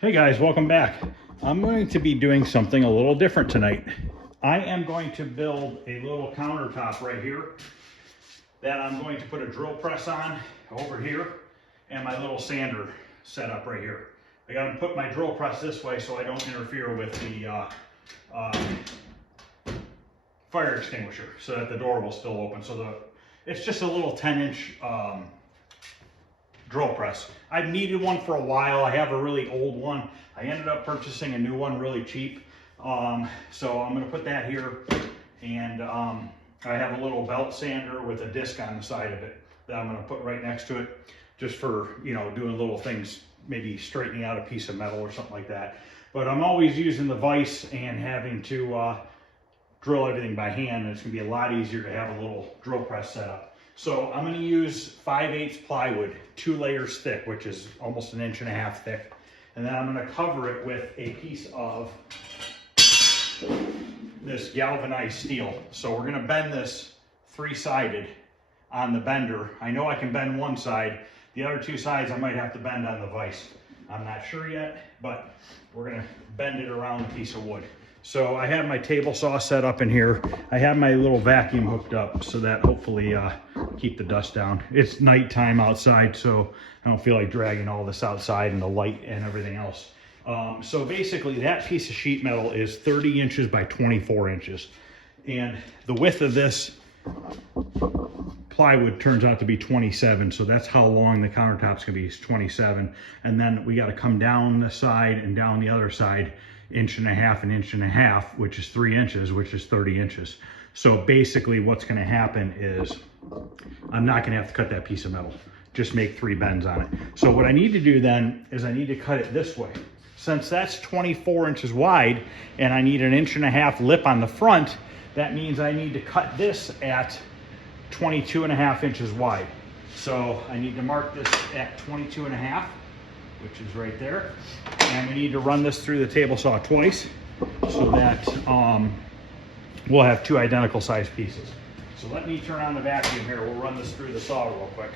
Hey guys, welcome back. I'm going to be doing something a little different tonight. I am going to build a little countertop right here that I'm going to put a drill press on over here and my little sander set up right here. I got to put my drill press this way so I don't interfere with the fire extinguisher so that the door will still open. So it's just a little 10-inch drill press. I've needed one for a while. I have a really old one. I ended up purchasing a new one really cheap. So I'm going to put that here, and I have a little belt sander with a disc on the side of it that I'm going to put right next to it, just for, you know, doing little things, maybe straightening out a piece of metal or something like that. But I'm always using the vise and having to drill everything by hand, and it's going to be a lot easier to have a little drill press set up. So I'm going to use 5/8 plywood, 2 layers thick, which is almost 1.5 inches thick. And then I'm going to cover it with a piece of this galvanized steel. So we're going to bend this 3-sided on the bender. I know I can bend one side. The other 2 sides I might have to bend on the vise. I'm not sure yet, but we're going to bend it around a piece of wood. So I have my table saw set up in here. I have my little vacuum hooked up so that hopefully keep the dust down. It's nighttime outside, so I don't feel like dragging all this outside and the light and everything else. So basically that piece of sheet metal is 30 inches by 24 inches. And the width of this plywood turns out to be 27, so that's how long the countertop's gonna be, is 27. And then we gotta come down the side and down the other side 1.5 inches, which is 3 inches, which is 30 inches. So basically what's gonna happen is I'm not gonna have to cut that piece of metal, just make 3 bends on it. So what I need to do then is I need to cut it this way. Since that's 24 inches wide and I need 1.5 inch lip on the front, that means I need to cut this at 22.5 inches wide. So I need to mark this at 22.5, which is right there. And we need to run this through the table saw twice so that we'll have 2 identical sized pieces. So let me turn on the vacuum here. We'll run this through the saw real quick.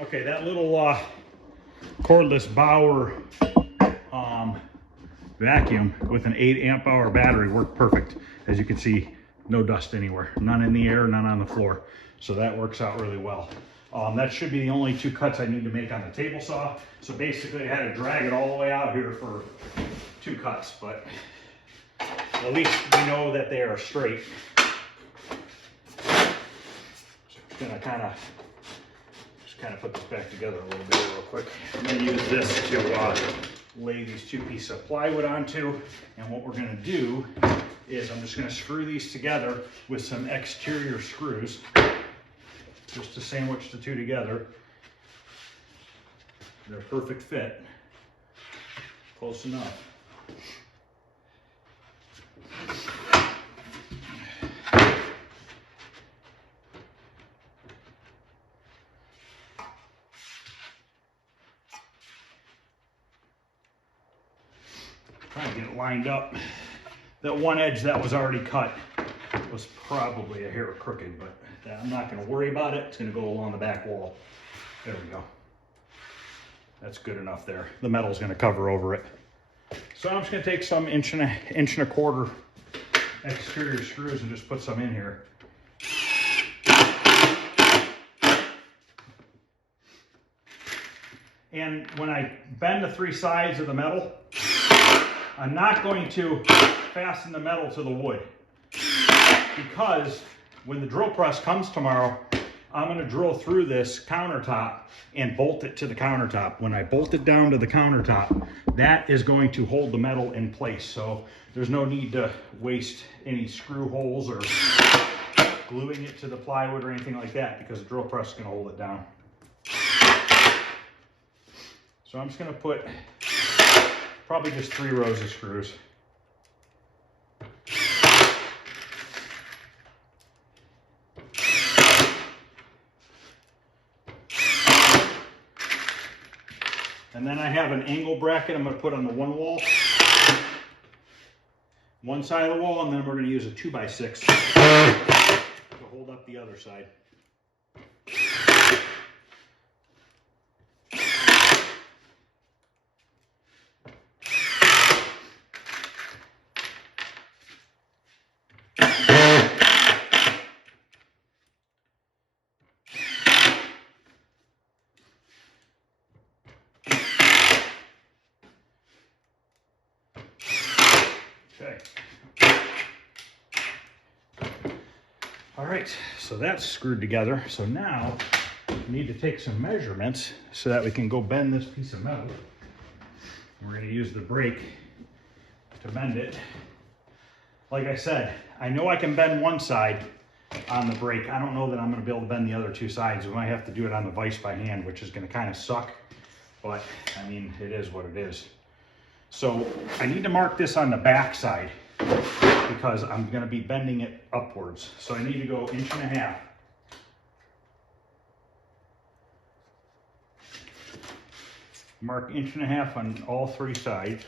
Okay, that little cordless Bauer vacuum with an 8 amp hour battery worked perfect. As you can see, no dust anywhere, none in the air, none on the floor. So that works out really well. That should be the only 2 cuts I need to make on the table saw. So basically I had to drag it all the way out here for 2 cuts, but at least we know that they are straight. So I'm gonna kind of put this back together a little bit real quick. I'm going to use this to lay these 2 pieces of plywood onto, and what we're going to do is I'm just going to screw these together with some exterior screws just to sandwich the 2 together. They're a perfect fit, close enough. Trying to get it lined up. That one edge that was already cut was probably a hair crooked, but I'm not going to worry about it. It's going to go along the back wall. There we go. That's good enough there. The metal's going to cover over it. So I'm just going to take some 1.25 inch exterior screws and just put some in here. And when I bend the 3 sides of the metal, I'm not going to fasten the metal to the wood because when the drill press comes tomorrow, I'm going to drill through this countertop and bolt it to the countertop. When I bolt it down to the countertop, that is going to hold the metal in place. So there's no need to waste any screw holes or gluing it to the plywood or anything like that because the drill press is going to hold it down. So I'm just going to put probably just 3 rows of screws. And then I have an angle bracket I'm going to put on the one wall, one side of the wall, and then we're going to use a 2x6 to hold up the other side. Okay. All right, so that's screwed together. So now we need to take some measurements so that we can go bend this piece of metal. We're going to use the brake to bend it. Like I said, I know I can bend one side on the brake. I don't know that I'm going to be able to bend the other 2 sides. We might have to do it on the vise by hand, which is going to kind of suck. But I mean, it is what it is. So I need to mark this on the back side because I'm going to be bending it upwards. So I need to go 1.5 inches. Mark 1.5 inches on all 3 sides.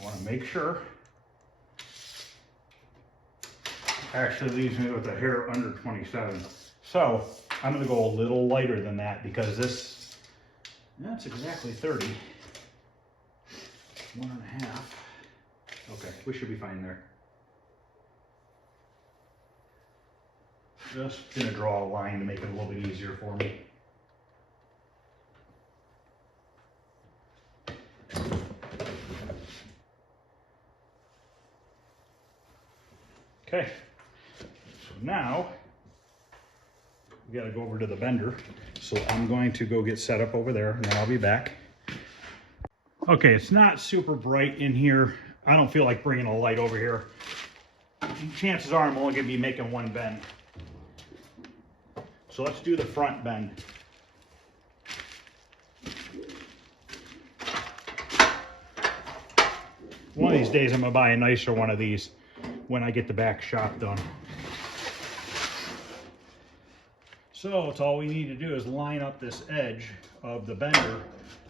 I want to make sure. Actually leaves me with a hair under 27. So I'm going to go a little lighter than that because that's exactly 30. 1.5. Okay, we should be fine there. Just going to draw a line to make it a little bit easier for me. Okay. Now, we got to go over to the bender. So I'm going to go get set up over there and then I'll be back. Okay, it's not super bright in here. I don't feel like bringing a light over here. Chances are I'm only going to be making one bend. So let's do the front bend. One of these days I'm going to buy a nicer one of these when I get the back shop done. So it's all we need to do is line up this edge of the bender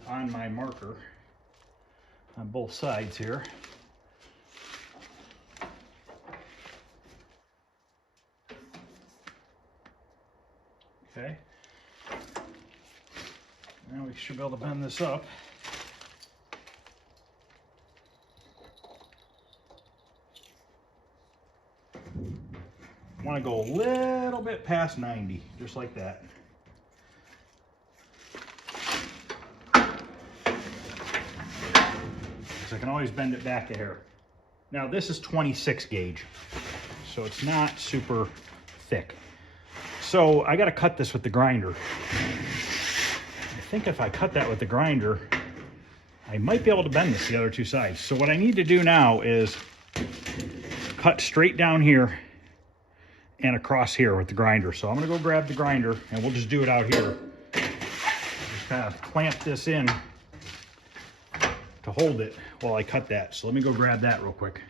on my marker on both sides here. Okay. Now we should be able to bend this up. I want to go a little bit past 90, just like that. So I can always bend it back a hair. Now this is 26 gauge, so it's not super thick. So I got to cut this with the grinder. I think if I cut that with the grinder, I might be able to bend this the other 2 sides. So what I need to do now is cut straight down here and across here with the grinder. So I'm gonna go grab the grinder and we'll just do it out here. Just kind of clamp this in to hold it while I cut that. So let me go grab that real quick.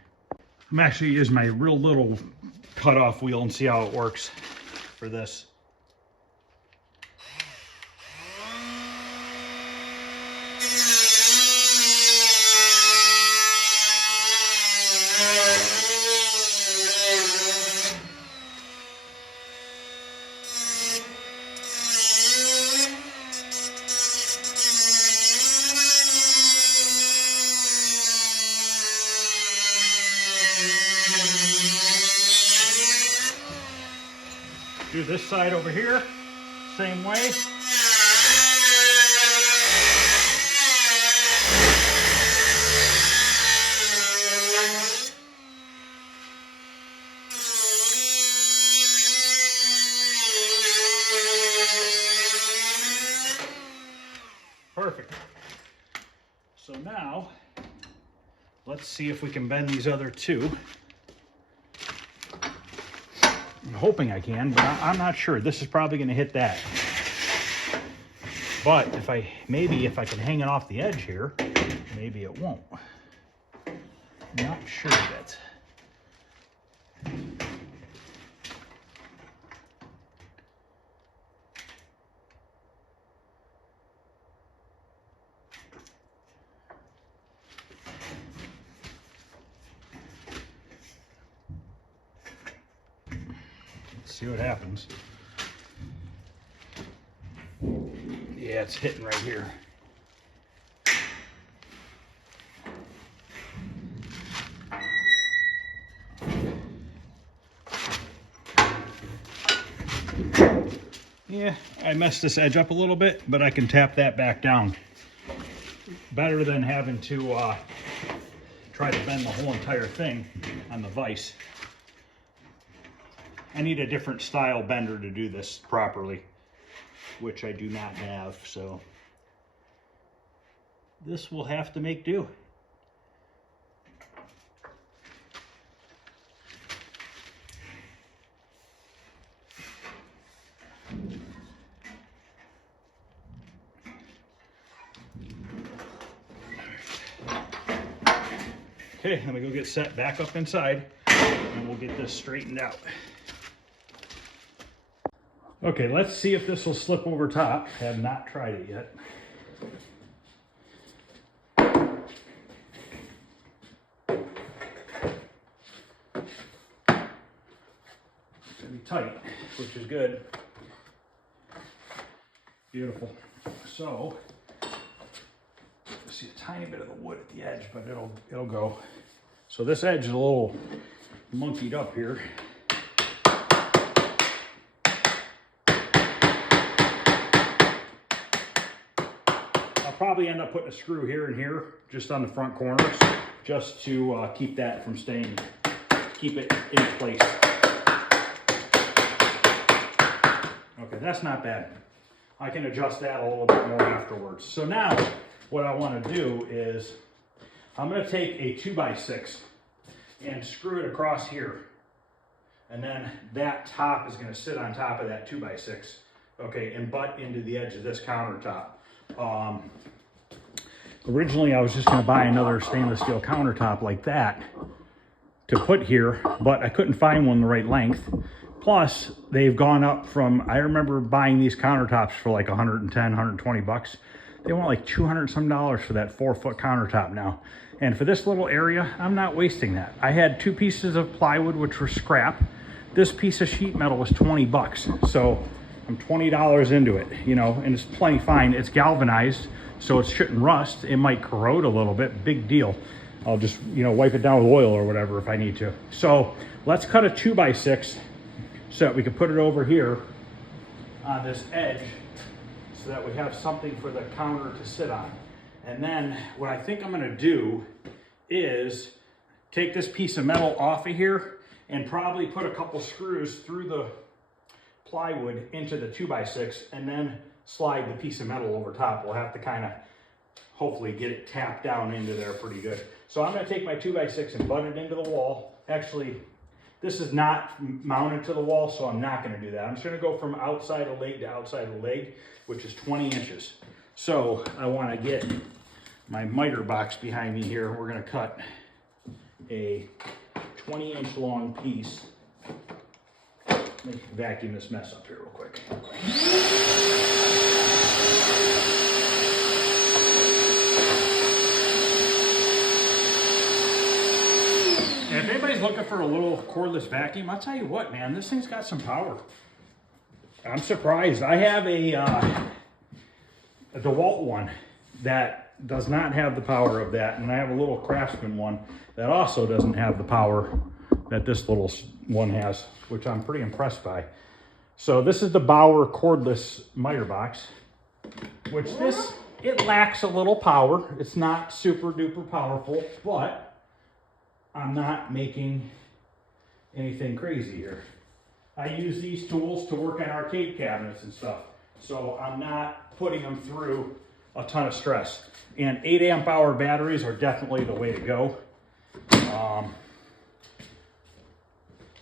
I'm actually using my real little cutoff wheel and see how it works for this. Do this side over here, same way. Perfect. So now, let's see if we can bend these other two. I'm hoping I can, but I'm not sure. This is probably going to hit that. But maybe if I can hang it off the edge here, maybe it won't. Not sure yet. See what happens. Yeah, it's hitting right here. Yeah, I messed this edge up a little bit, but I can tap that back down. Better than having to try to bend the whole entire thing on the vise. I need a different style bender to do this properly, which I do not have, so this will have to make do. Okay, let me go get set back up inside and we'll get this straightened out. Okay, let's see if this will slip over top. Have not tried it yet. It's gonna be tight, which is good. Beautiful. So, see a tiny bit of the wood at the edge, but it'll go. So this edge is a little monkeyed up here. Probably end up putting a screw here and here just on the front corners just to keep that from staying, keep it in place. Okay, that's not bad. I can adjust that a little bit more afterwards. So now what I want to do is I'm going to take a 2x6 and screw it across here, and then that top is going to sit on top of that 2x6, okay, and butt into the edge of this countertop. Originally I was just going to buy another stainless steel countertop like that to put here, but I couldn't find one the right length. Plus they've gone up from, I remember buying these countertops for like 110, 120 bucks. They want like 200 some dollars for that 4-foot countertop now. And for this little area, I'm not wasting that. I had 2 pieces of plywood, which were scrap. This piece of sheet metal was 20 bucks. So I'm $20 into it, you know, and it's plenty fine. It's galvanized, so it shouldn't rust. It might corrode a little bit, big deal. I'll just, you know, wipe it down with oil or whatever if I need to. So let's cut a 2x6 so that we can put it over here on this edge so that we have something for the counter to sit on. And then what I think I'm gonna do is take this piece of metal off of here and probably put a couple screws through the plywood into the 2x6 and then slide the piece of metal over top. We'll have to kind of hopefully get it tapped down into there pretty good. So I'm going to take my 2x6 and butt it into the wall. Actually, this is not mounted to the wall, so I'm not going to do that. I'm just going to go from outside of leg to outside of leg, which is 20 inches. So I want to get my miter box behind me here. We're going to cut a 20-inch long piece. Let me vacuum this mess up here real quick. And if anybody's looking for a little cordless vacuum, I'll tell you what, man, this thing's got some power. I'm surprised. I have a DeWalt one that does not have the power of that, and I have a little Craftsman one that also doesn't have the power that this little one has, which I'm pretty impressed by. So this is the Bauer cordless miter box, which it lacks a little power. It's not super duper powerful, but I'm not making anything crazy here. I use these tools to work on arcade cabinets and stuff. So I'm not putting them through a ton of stress. And 8 amp hour batteries are definitely the way to go.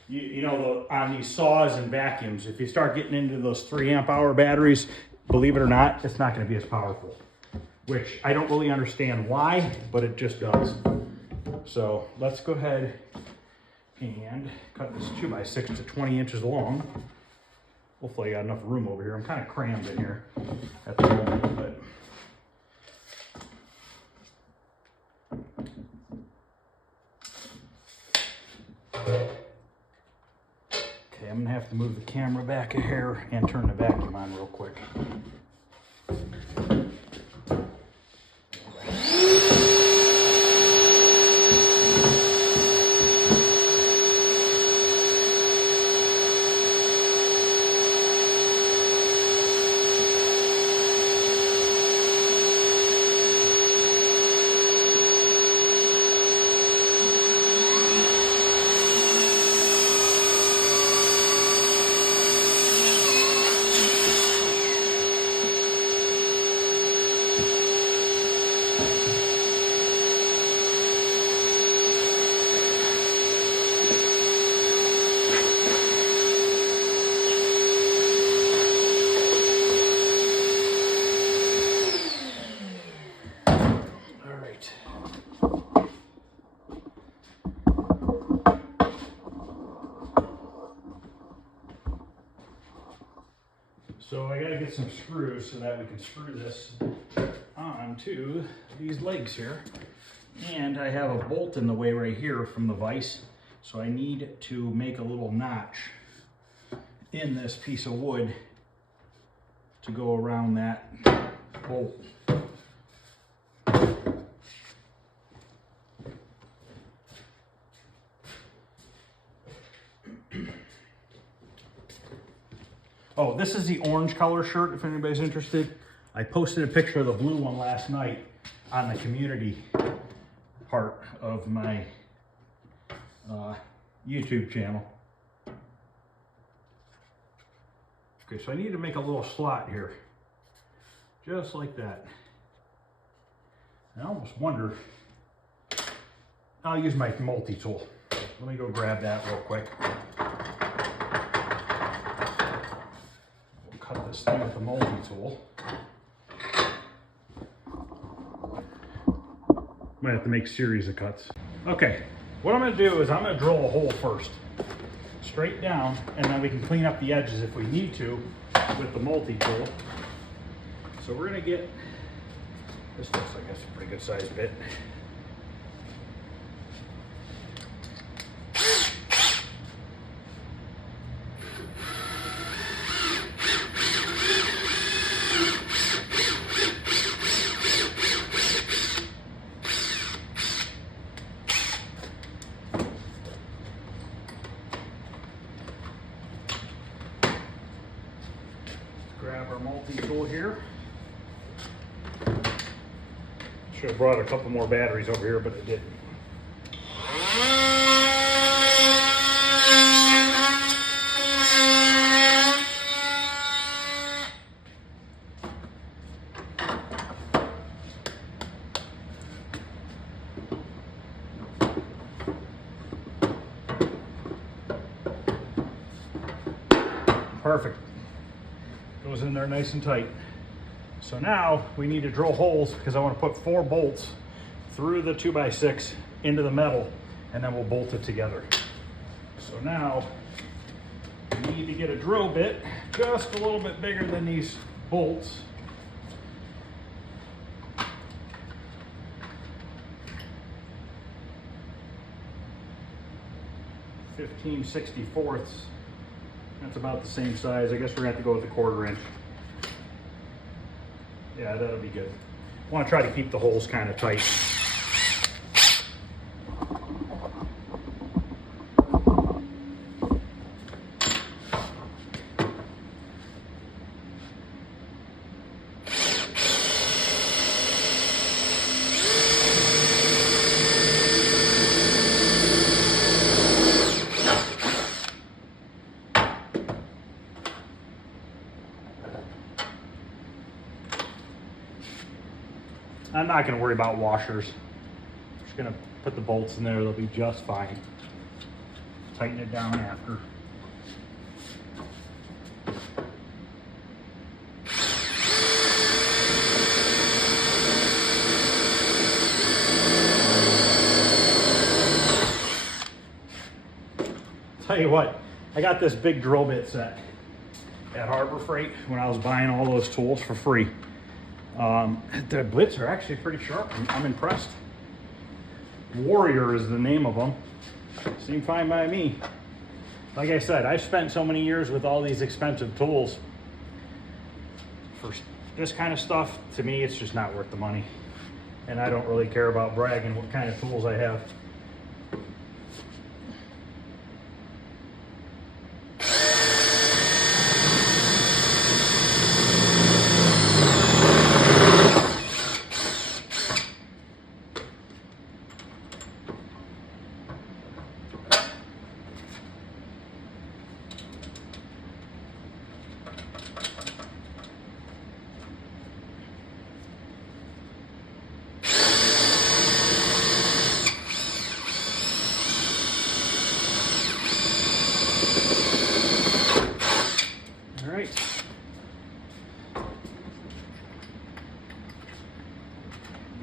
You know, on these saws and vacuums, if you start getting into those 3 amp hour batteries, believe it or not, it's not going to be as powerful, which I don't really understand why, but it just does. So let's go ahead and cut this 2x6 to 20 inches long. Hopefully I got enough room over here. I'm kind of crammed in here at the moment, but okay, I'm gonna have to move the camera back a hair and turn the vacuum on real quick. So I gotta get some screws so that we can screw this onto these legs here. And I have a bolt in the way right here from the vise. So I need to make a little notch in this piece of wood to go around that bolt. Oh, this is the orange color shirt, if anybody's interested. I posted a picture of the blue one last night on the community part of my YouTube channel. Okay, so I need to make a little slot here, just like that. I almost wonder, I'll use my multi-tool. Let me go grab that real quick. Cut this thing with the multi-tool. Might have to make a series of cuts. Okay, what I'm gonna do is I'm gonna drill a hole first, straight down, and then we can clean up the edges if we need to with the multi-tool. So we're gonna get, this looks like it's a pretty good sized bit. Grab our multi-tool here. Should have brought a couple more batteries over here, but I didn't. Perfect. Goes in there nice and tight. So now we need to drill holes because I want to put 4 bolts through the 2x6 into the metal, and then we'll bolt it together. So now we need to get a drill bit just a little bit bigger than these bolts. .15/64. That's about the same size. I guess we're gonna have to go with a 1/4 inch. Yeah, that'll be good. I want to try to keep the holes kind of tight. I'm not gonna worry about washers. Just gonna put the bolts in there, they'll be just fine. Tighten it down after. Tell you what, I got this big drill bit set at Harbor Freight when I was buying all those tools for free. The bits are actually pretty sharp. I'm impressed. Warrior is the name of them. Seem fine by me. Like I said, I've spent so many years with all these expensive tools. For this kind of stuff, to me, it's just not worth the money. And I don't really care about bragging what kind of tools I have.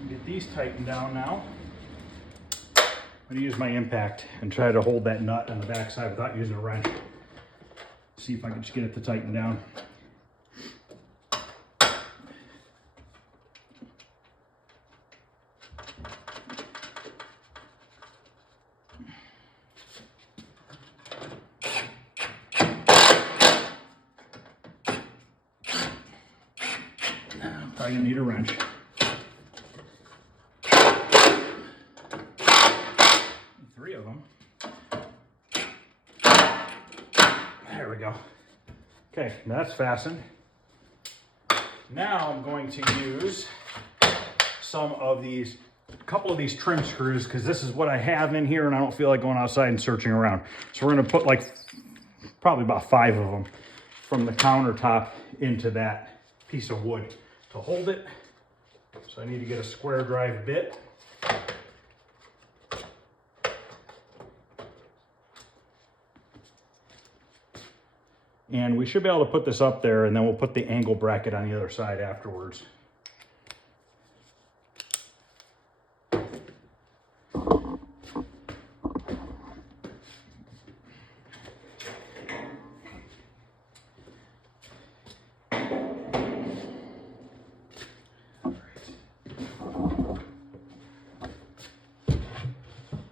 Get these tightened down now. I'm going to use my impact and try to hold that nut on the back side without using a wrench. See if I can just get it to tighten down. Probably gonna need a wrench. Three of them. There we go. Okay, that's fastened. Now I'm going to use some of these, a couple of these trim screws, because this is what I have in here and I don't feel like going outside and searching around. So we're gonna put like probably about 5 of them from the countertop into that piece of wood to hold it. So I need to get a square drive bit. And we should be able to put this up there, and then we'll put the angle bracket on the other side afterwards.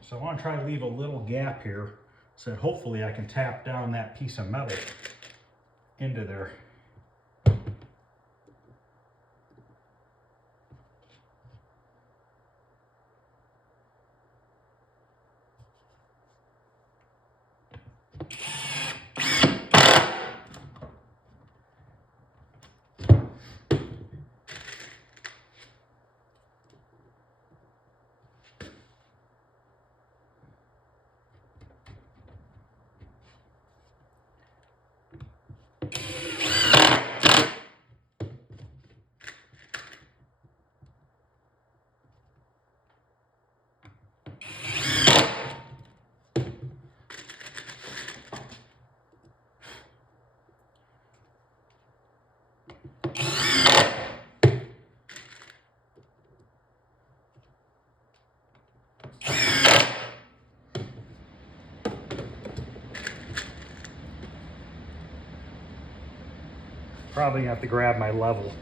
So I want to try to leave a little gap here so that hopefully I can tap down that piece of metal into there. Probably have to grab my level.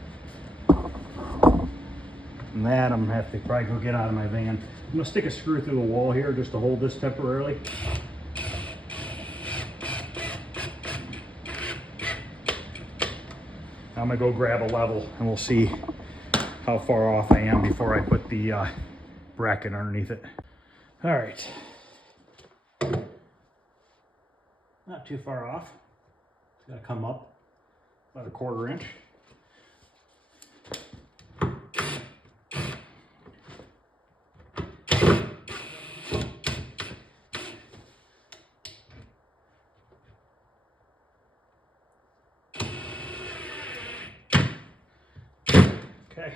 And that I'm gonna have to probably go get out of my van. I'm gonna stick a screw through the wall here just to hold this temporarily. I'm gonna go grab a level and we'll see how far off I am before I put the bracket underneath it. All right. Not too far off. It's gotta come up about a 1/4 inch. Okay,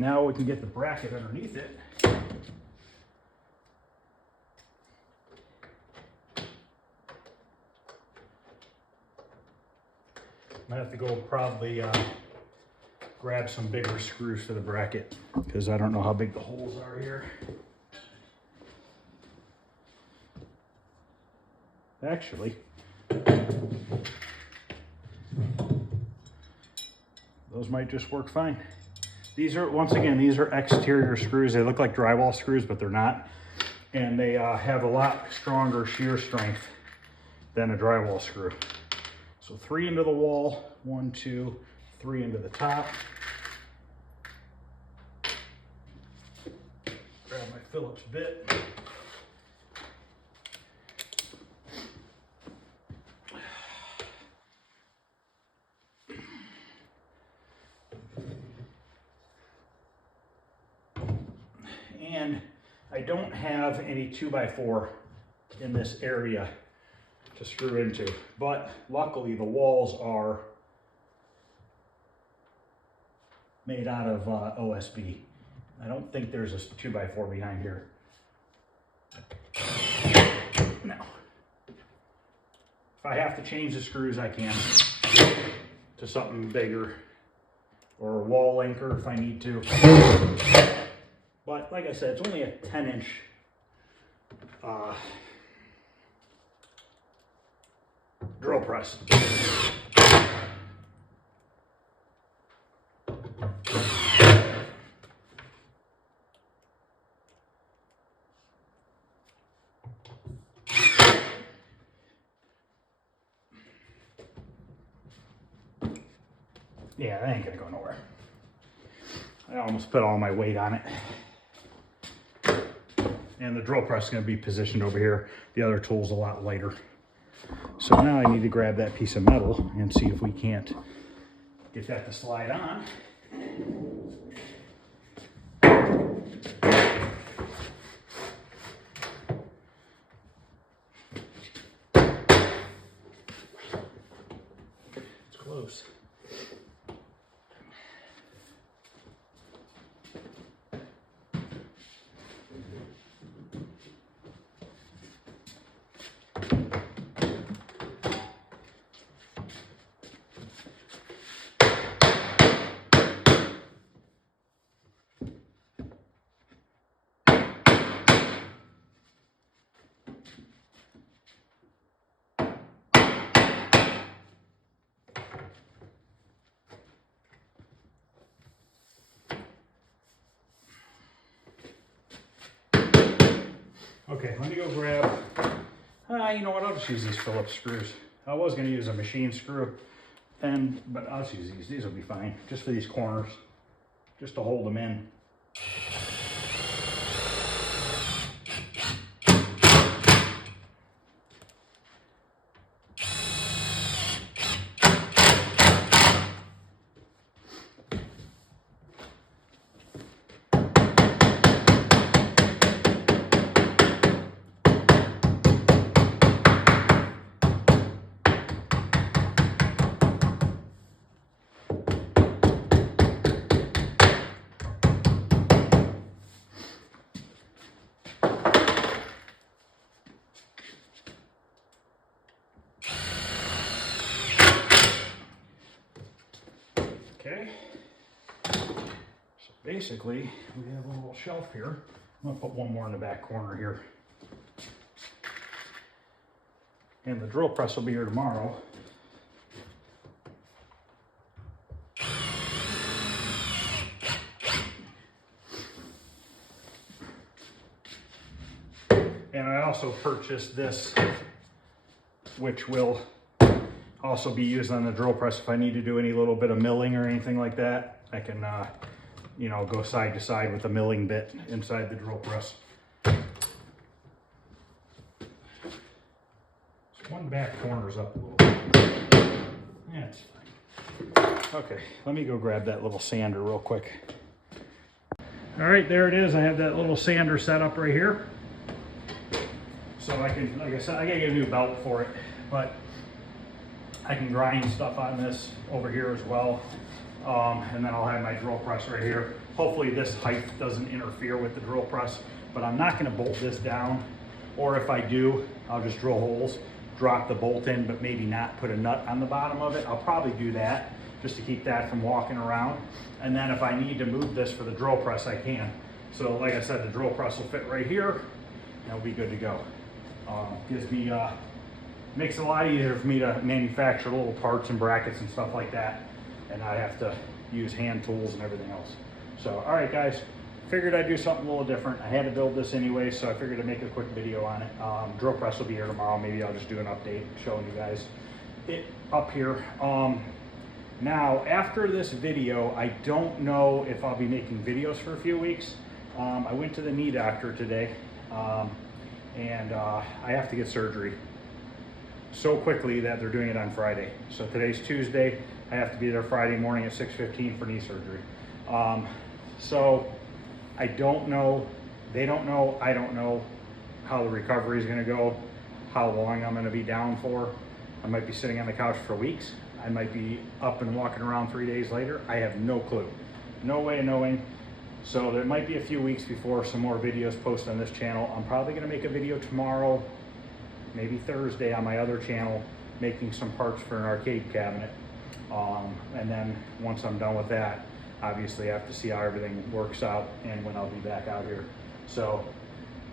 Now we can get the bracket underneath it. I have to go probably grab some bigger screws for the bracket because I don't know how big the holes are here. Actually, those might just work fine. These are, once again, these are exterior screws. They look like drywall screws, but they're not. And they have a lot stronger shear strength than a drywall screw. So 3 into the wall, 1, 2, 3 into the top. Grab my Phillips bit. And I don't have any 2x4 in this area to screw into, but luckily the walls are made out of OSB. I don't think there's a 2x4 behind here. No. If I have to change the screws, I can to something bigger, or a wall anchor if I need to. But like I said, it's only a 10-inch drill press. Yeah, that ain't gonna go nowhere. I almost put all my weight on it. And the drill press is going to be positioned over here. The other tool's a lot lighter. So now I need to grab that piece of metal and see if we can't get that to slide on. It's close. Okay, let me go grab, you know what, I'll just use these Phillips screws. I was going to use a machine screw, but I'll just use these. These will be fine, just for these corners, just to hold them in. Okay, so basically we have a little shelf here. I'm gonna put one more in the back corner here. And the drill press will be here tomorrow. And I also purchased this, which will also be used on the drill press if I need to do any little bit of milling or anything like that. I can, you know, go side to side with the milling bit inside the drill press. So one back corner's up a little bit. Yeah, it's fine. Okay, let me go grab that little sander real quick. All right, there it is. I have that little sander set up right here. So I can, like I said, I gotta get a new belt for it, but I can grind stuff on this over here as well. And then I'll have my drill press right here. hopefully this height doesn't interfere with the drill press, but I'm not gonna bolt this down, or if I do, I'll just drill holes, drop the bolt in, but maybe not put a nut on the bottom of it. I'll probably do that just to keep that from walking around. And then if I need to move this for the drill press, I can. So like I said, the drill press will fit right here, and it'll be good to go. Gives me, makes it a lot easier for me to manufacture little parts and brackets and stuff like that, and I have to use hand tools and everything else. So, all right guys, figured I'd do something a little different. I had to build this anyway, so I figured I'd make a quick video on it. Drill press will be here tomorrow. Maybe I'll just do an update showing you guys it up here. Now, after this video, I don't know if I'll be making videos for a few weeks. I went to the knee doctor today, and I have to get surgery so quickly that they're doing it on Friday. So today's Tuesday. I have to be there Friday morning at 6:15 for knee surgery. So I don't know, they don't know, I don't know how the recovery is gonna go, how long I'm gonna be down for. I might be sitting on the couch for weeks. I might be up and walking around 3 days later. I have no clue. No way of knowing. So there might be a few weeks before some more videos posted on this channel. I'm probably gonna make a video tomorrow, maybe Thursday on my other channel, making some parts for an arcade cabinet. And then once I'm done with that, obviously I have to see how everything works out and when I'll be back out here. So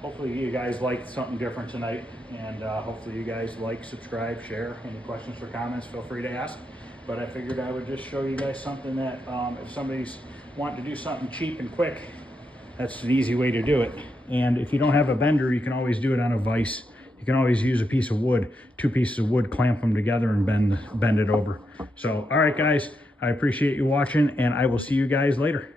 hopefully you guys liked something different tonight, and hopefully you guys like, subscribe, share. Any questions or comments, feel free to ask. But I figured I would just show you guys something that if somebody's wanting to do something cheap and quick, that's an easy way to do it. And if you don't have a bender, you can always do it on a vise. You can always use a piece of wood, 2 pieces of wood, clamp them together and bend it over. So, all right guys, I appreciate you watching, and I will see you guys later.